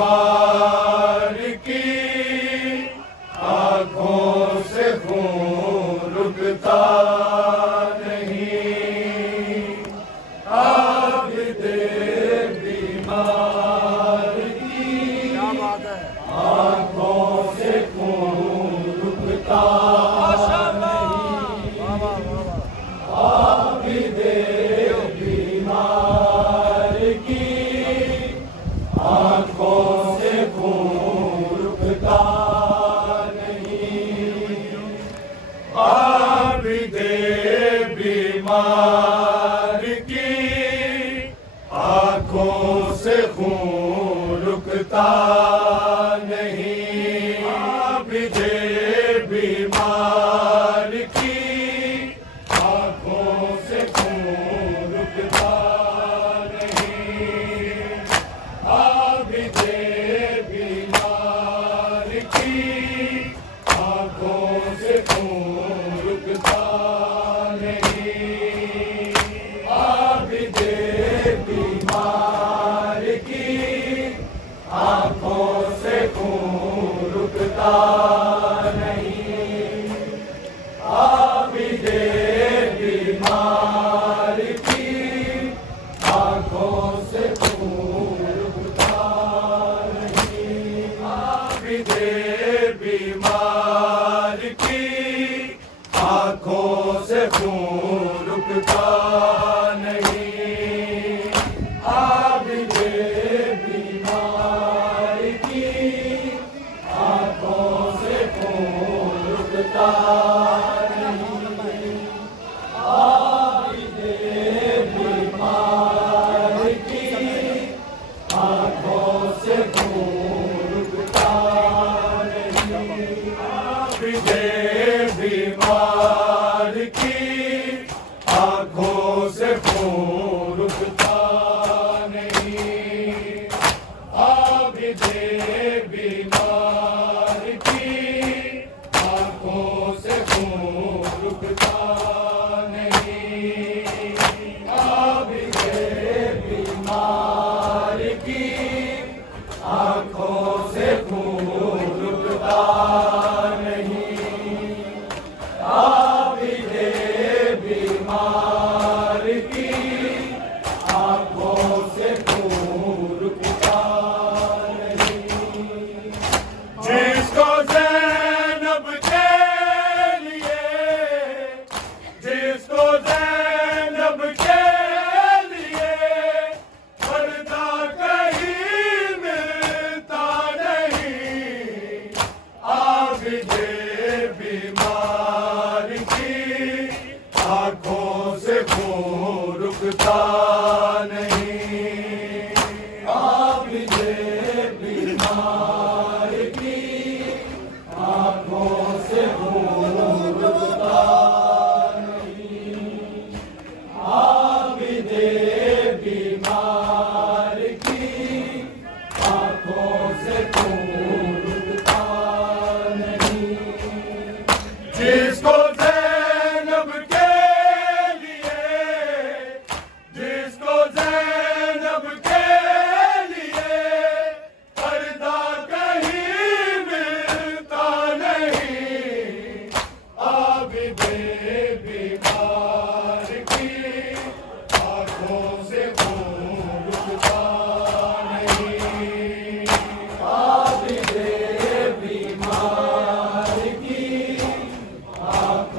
बीमार की आंखों से खून रुकता नहीं, आप दे बीमार की आंखों से खून रुकता नहीं, आप दे बीमार की आंखों से खून रुकता नहीं, आप दे बीमार की आंखों से खून रुकता नहीं, आप दे बीमार की आंखों से खून रुकता नहीं, आप दे बीमार की आंखों से खून रुकता नहीं, आप दे बीमार की आंखों से खून रुकता नहीं, आप दे बीमार की आंखों से खून रुकता नहीं, आप दे बीमार की आंखों से खून रुकता नहीं, आप दे बीमार की आंखों से खून रुकता नहीं, आप दे बीमार की आंखों से खून रुकता नहीं, आप दे बीमार की आंखों से खून रुकता नहीं, आप दे बीमार की आंखों से खून रुकता नहीं, आप दे बीमार की आंखों से खून रुकता नहीं, आप दे बीमार की आंखों से खून रुकता नहीं, जिसको ज़ैनब के लिए, जिसको ज़ैनब के लिए पर्दा कहीं मिलता नहीं, आप दे बीमार की आंखों से खून रुकता नहीं, आप दे बीमार की आंखों से खून रुकता नहीं, आप दे बीमार की आंखों से खून रुकता नहीं, जिसको ज़ैनब के लिए, जिसको ज़ैनब के लिए पर्दा कहीं मिलता नहीं, आप दे बीमार की आंखों से खून रुकता नहीं, आप दे बीमार की आंखों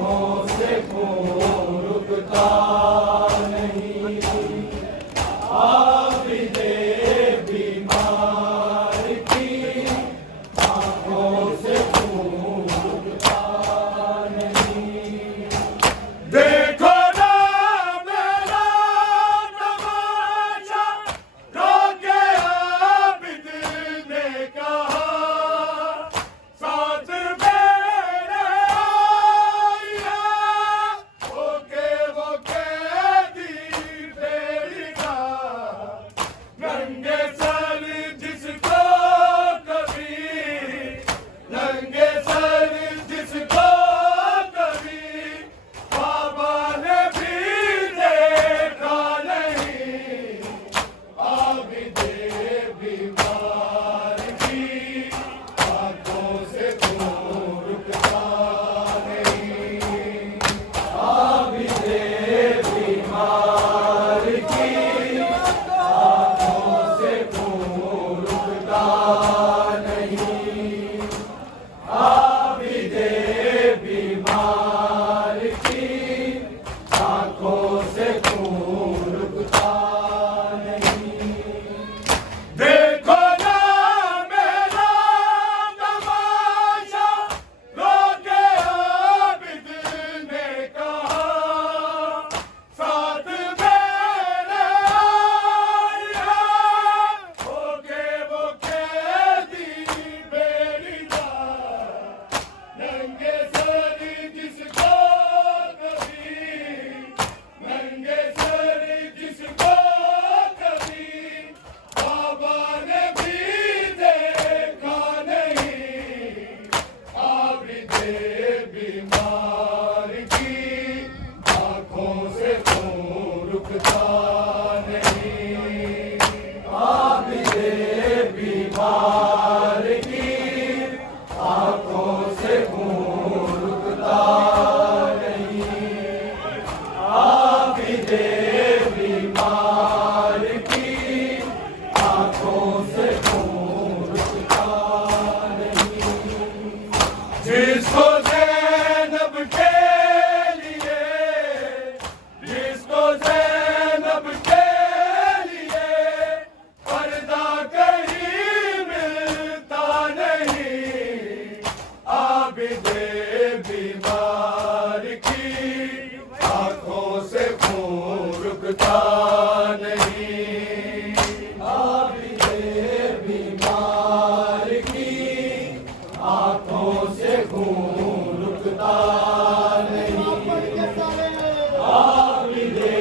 आबिदे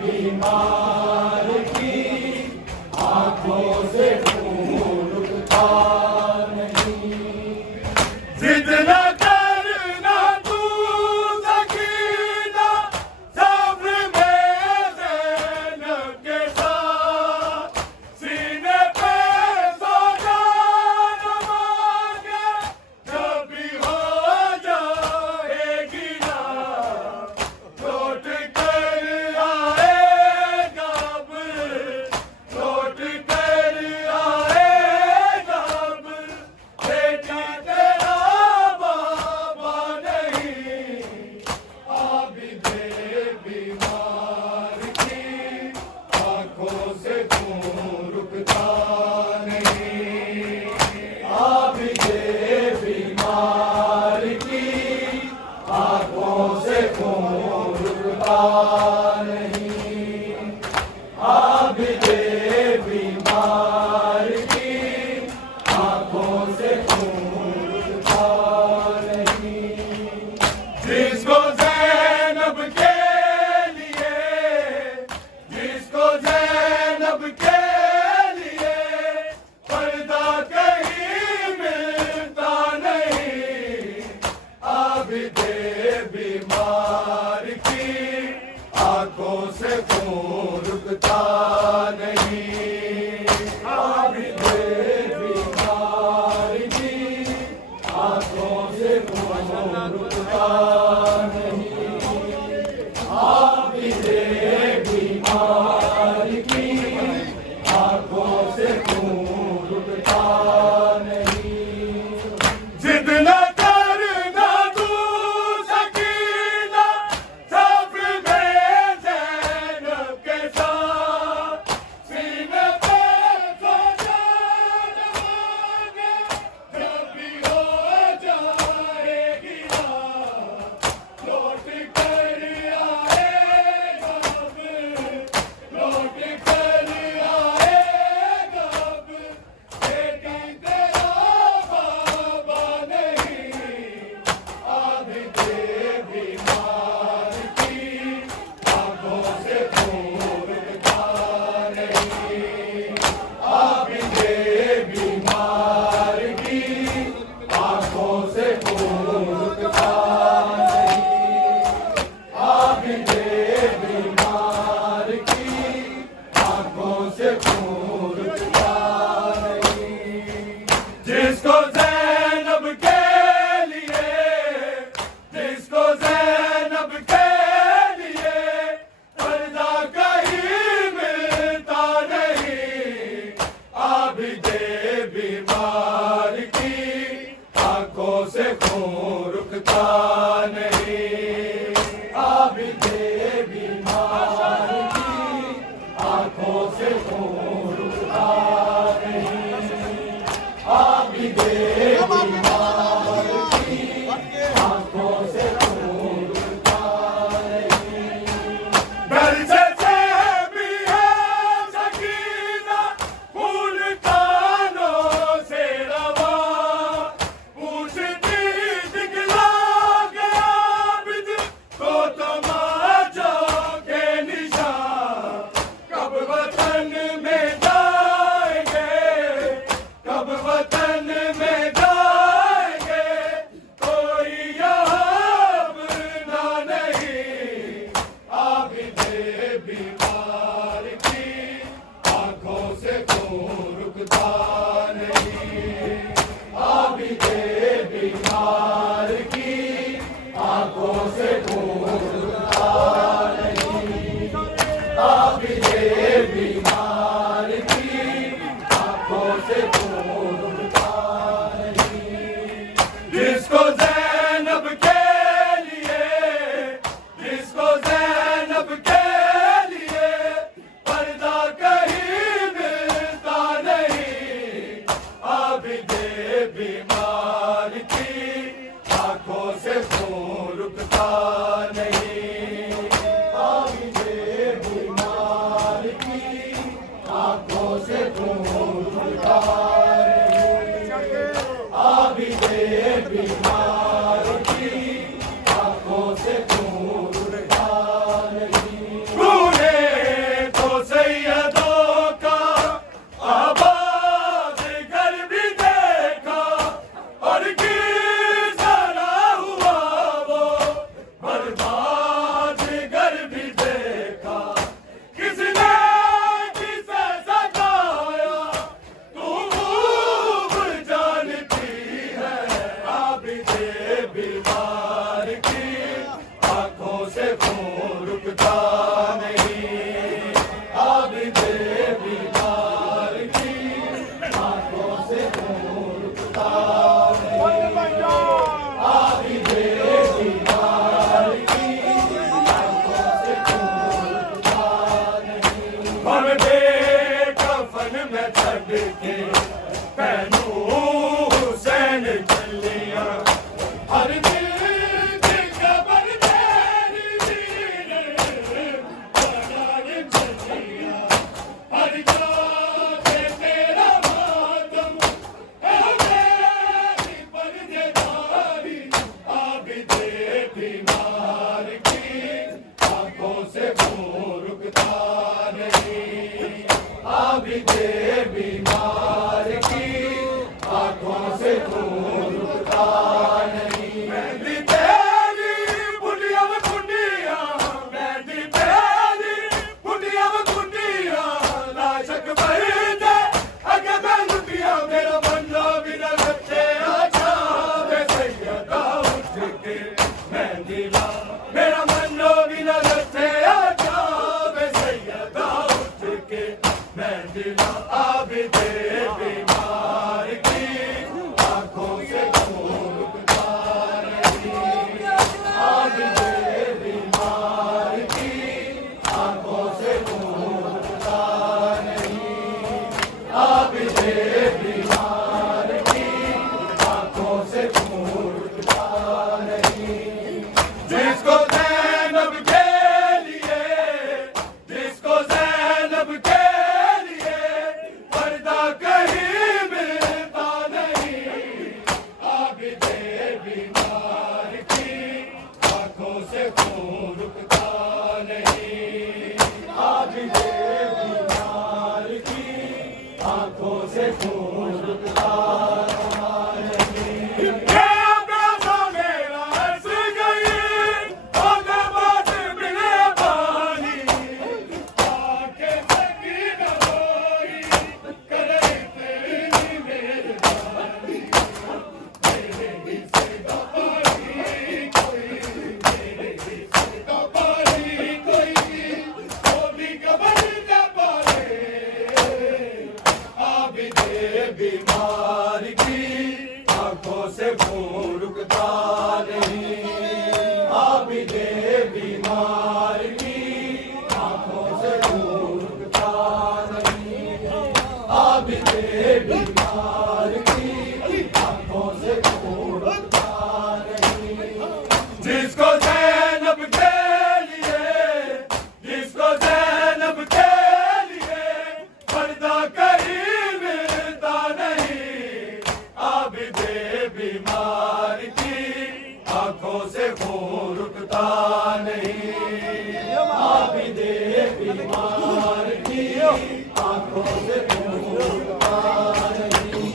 बीमार की आंखों से खून रुकता नहीं। जिद न करना तू सकीना, सब्र में ज़ैनब के साथ सीने पे सो जाना मांगे, जब भी हो जाएगी ना लौट कर आएगा अब, लौट कर आएगा अब, बेटा तेरा बाबा नहीं। आबिदे बीमार की आंखों से खून रुकता नहीं। आबिदे बीमार की आंखों से खून रुकता नहीं। आबिदे बीमार की आंखों से खून रुकता नहीं। जिसको ज़ैनब के लिए, जिसको ज़ैनब के लिए पर्दा कहीं मिलता नहीं। आबिदे बीमार की आंखों से खून रुकता नहीं। आबिदे बीमार की आंखों से खून रुकता नहीं। आबिदे बीमार की आंखों से खून रुकता नहीं। जिद न करना तू सकीना, सब्र में ज़ैनब के साथ सीने पे सो जाना मांगे, जब भी हो जाएगी ना लौट कर आएगा अब, लौट कर आएगा अब, बेटा तेरा बाबा नहीं। आबिदे बीमार की आंखों से खून रुकता नहीं। आबिदे बीमार की आंखों से खून रुकता नहीं। आबिदे बीमार की आंखों से खून रुकता नहीं। जिसको ज़ैनब के लिए, जिसको ज़ैनब के लिए पर्दा कहीं मिलता नहीं। आबिदे बीमार की आंखों से खून रुकता नहीं। आबिदे बीमार की आंखों से खून रुकता नहीं। आबिदे बीमार की आंखों से खून रुकता नहीं। घर से भी है सकीना, खून कानों से रवा, पूछती दिखला गया आबिद को तमाचों के निशान। कब वतन में जाएंगे, कब वतन में जाएंगे, कोई यहाँ अपना नहीं। आबिदे बीमार की आंखों से खून रुकता नहीं। आबिदे बीमार की आंखों से खून रुकता नहीं। आबिदे बीमार की आंखों से खून रुकता नहीं। जिसको ज़ैनब के लिए, जिसको ज़ैनब के लिए पर्दा कहीं मिलता नहीं। आबिदे बीमार की आंखों से खून रुकता नहीं। बीमार की आंखों से खून रुकता नहीं, आबिदे बीमार की आंखों से खून रुकता नहीं। मेहंदी तेरी बुढ़िया में कुंडिया, मेहंदी तेरी बुढ़िया में कुंडिया, लाशक भर दे अगे मैं लुटिया, मेरा मन्ना बिना लच्छे आजा वे सैयदा उठ के मेहंदी ला, मेरा मन्ना बिना लच्छे आजा वे सैयदा उठ के मेहंदी ला। आबिदे बीमार की आंखों से खून रुकता नहीं, आबिदे बीमार की आंखों से खून रुकता नहीं, आबिदे बीमार की आंखों से खून रुकता नहीं। जिसको ज़ैनब के लिए, जिसको ज़ैनब के लिए पर्दा कहीं मिलता नहीं, आबिदे बीमार की आंखों से खून रुकता नहीं, आबिदे बीमार की आंखों से खून रुकता नहीं। ये प्यासा मेरा हंस गई और बात मिले पानी, आंखें सकी न होई करे तेरी मेहरबानी, मेरे ही से दबाई कोई, मेरे ही से दबाई कोई, वो भी कबर न पाए। आबिदे बीमार की आंखों से खून रुकता नहीं, आबिदे बीमार की आंखों से खून रुकता नहीं, आबिदे बीमार की आंखों से खून रुकता नहीं। जिसको ज़ैनब के लिए, जिसको ज़ैनब के लिए पर्दा कहीं मिलता नहीं, आबिदे बीमार की आंखों से खून रुकता नहीं, आबिदे बीमार की आंखों से खून रुकता नहीं,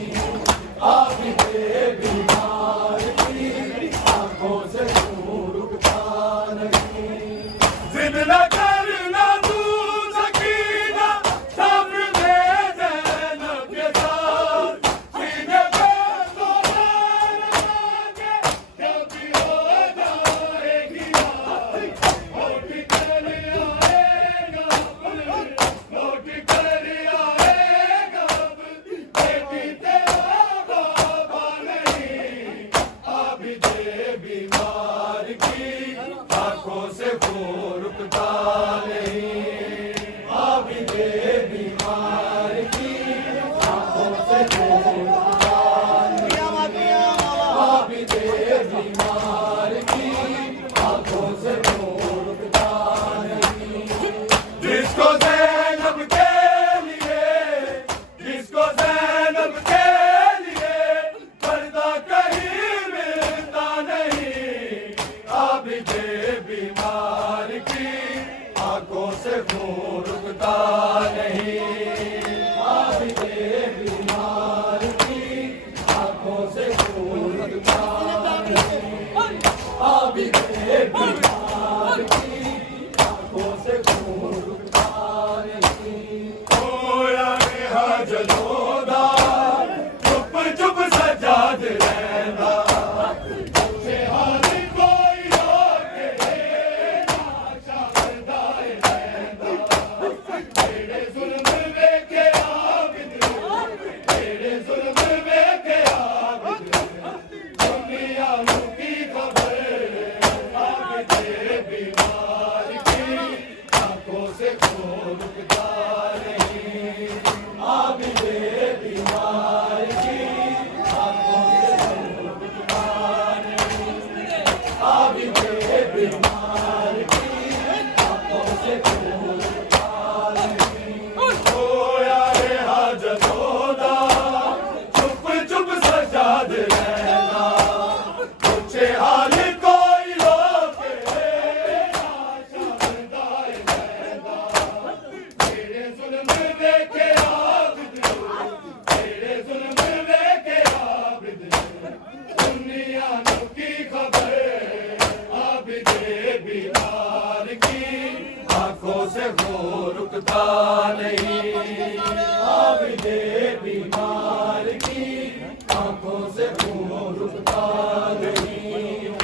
आबिदे बीमार की आंखों से खून रुकता नहीं। जिद न करना तू सकीना, सब्र दे ज़ैनब के साथ, सीने पे तो जान लागे जब भी हो जाएगी रात, लौट कर आएगा अब, लौट कर आएगा अब, बेटी तेरा बाबा नहीं, आबिदे बीमार की आंखों से खून रुकता नहीं, आबिदे बीमार की आंखों से खून रुकता नहीं, आबिदे बीमार की आंखों से खून रुकता नहीं। जिसको ज़ैनब के लिए, जिसको ज़ैनब के लिए पर्दा कहीं मिलता नहीं, आबिदे बीमार की आंखों से खून रुकता नहीं, आबिदे बीमार की आंखों से खून रुकता नहीं, आबिदे बीमार की आंखों से खून रुकता नहीं। खोया नेहा जलोदा चुप चुप सजाद रहना, तुझे हाल कोई रोके ना शाहदाए रहना, तेरे जुल्म में के आबिद, तेरे जुल्म में के आबिद, दुनिया की खबर, आबिदे बीमार की आंखों से खून रुकता नहीं, आबिदे बीमार की आंखों से खून रुकता नहीं, आबिदे बीमार की आंखों से खून रुकता नहीं। खोया रे हाजतोदा चुप चुप सजाद रहना, पूछे हाल कोई लोग दे बीमार की आंखों से खून रुकता नहीं। आबिदे बीमार की आंखों से खून रुकता नहीं।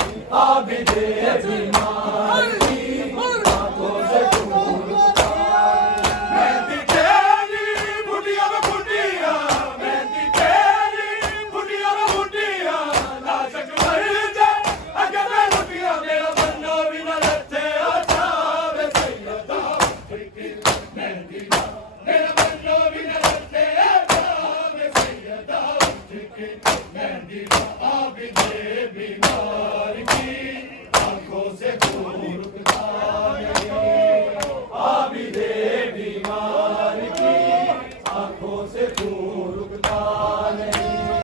आबिदे बीमार की आंखों से खून रुकता नहीं। मेहंदी तेरी बुढ़िया में बुढ़िया, मेहंदी तेरी बुढ़िया में बुढ़िया, नाशक मर जाए अगर मैं रुपया मेरा बन्ना भी न रखे अच्छा वे सैयदा मेहंदी मेरा बन्ना भी न रखे अच्छा वे सैयदा मेहंदी आबिदे